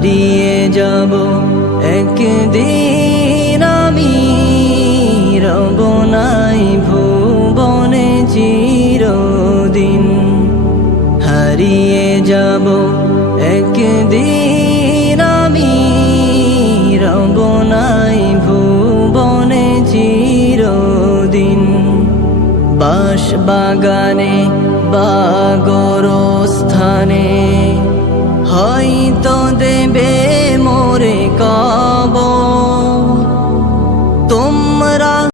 হারিয়ে যাব। একদিন আমি রব নাই ভুবনে চিরদিন। হারিয়ে যাব। একদিন আমি রব নাই ভুবনে চিরদিন। বাস বাগানে বা স্থানে hoy donde ves